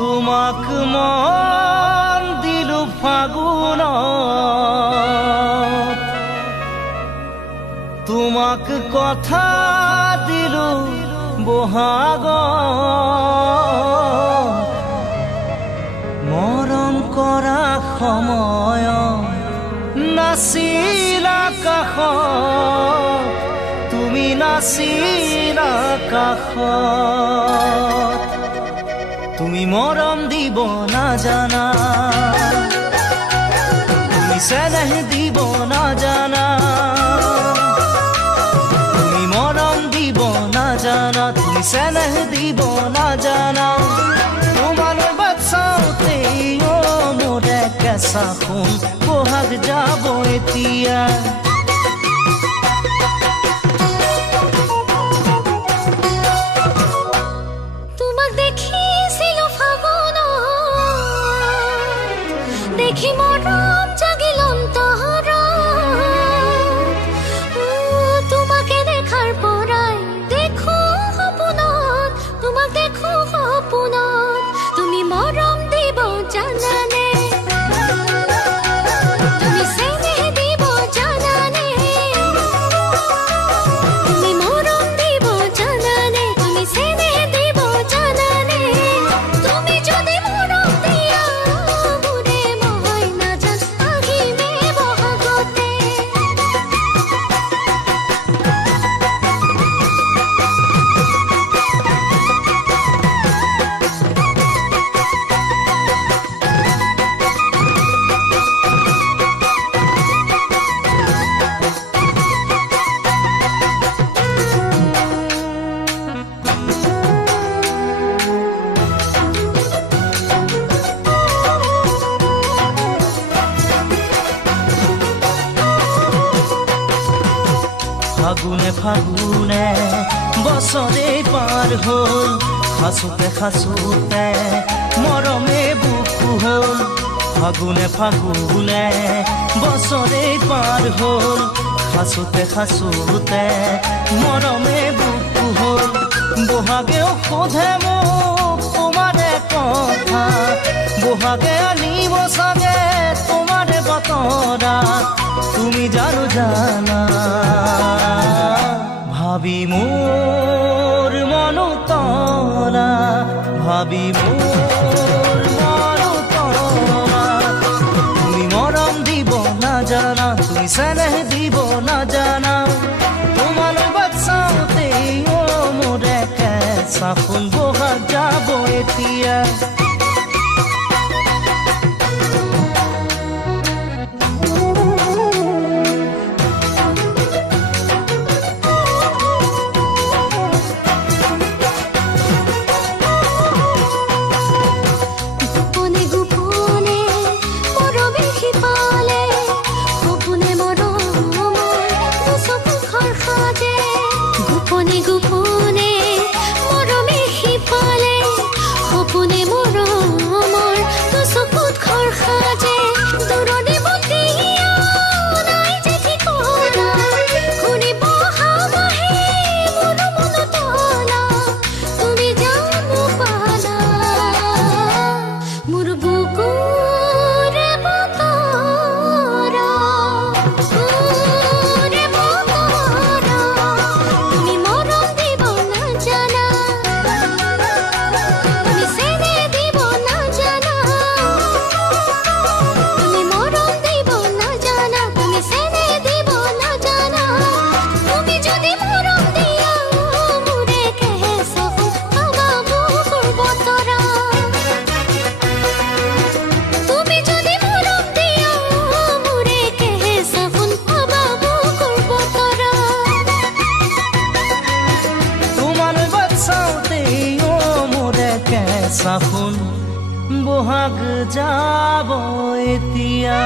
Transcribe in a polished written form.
তোমাক মন দিলো ফাগুনত, তোমাক কথা দিলো বহাগত। মৰম কৰা সময়ত নাছিলা কাষত, তুমি নাছিলা কাষত। তুমি মৰম দিব নাজানা, তুমি চেনেহ দিব নাজানা, তুমি মৰম দিব নাজানা, তুমি চেনেহ দিব নাজানা। তোমালৈ বাট চাওঁতেই মোৰে কেঁচা সোণ বহাগ যাব এতিয়া। দেখি মৰম জাগিল অন্তৰত, তোমাকে দেখাৰ পৰাই দেখো সপোনত, তোমাক দেখো সপোনত। তুমি মৰম দিব জানানে, তুমি চেনেহ দিব জানানে, তুমি মৰম দিব জানানে, তুমি চেনেহ দিব জানানে। তুমি যদি মৰম দিয়া ফাগুনে ফাগুনে বছৰে পাৰ হ'ল, খাচোতে খাচোতে মৰমে বুকু হ'ল। ফাগুনে ফাগুনে বছৰে পাৰ হ'ল, খাচোতে খাচোতে মৰমে বুকু হ'ল। বহাগেও সোধে মোক তোমাৰে কথা, বহাগে আনিব চাগে তোমাৰে বতৰা। তুমি জানো জানা ভাবি মোৰ মনো তৰা, ভাবি মোৰ মনো তৰা। তুমি মৰম দিব নাজানা, তুমি চেনেহ দিব নাজানা। তোমালৈ বাট চাওঁতেই মোৰে কেঁচা সোণ বহাগ যাব এতিয়া। কেঁচা সোণ বহাগ যাব এতিয়া।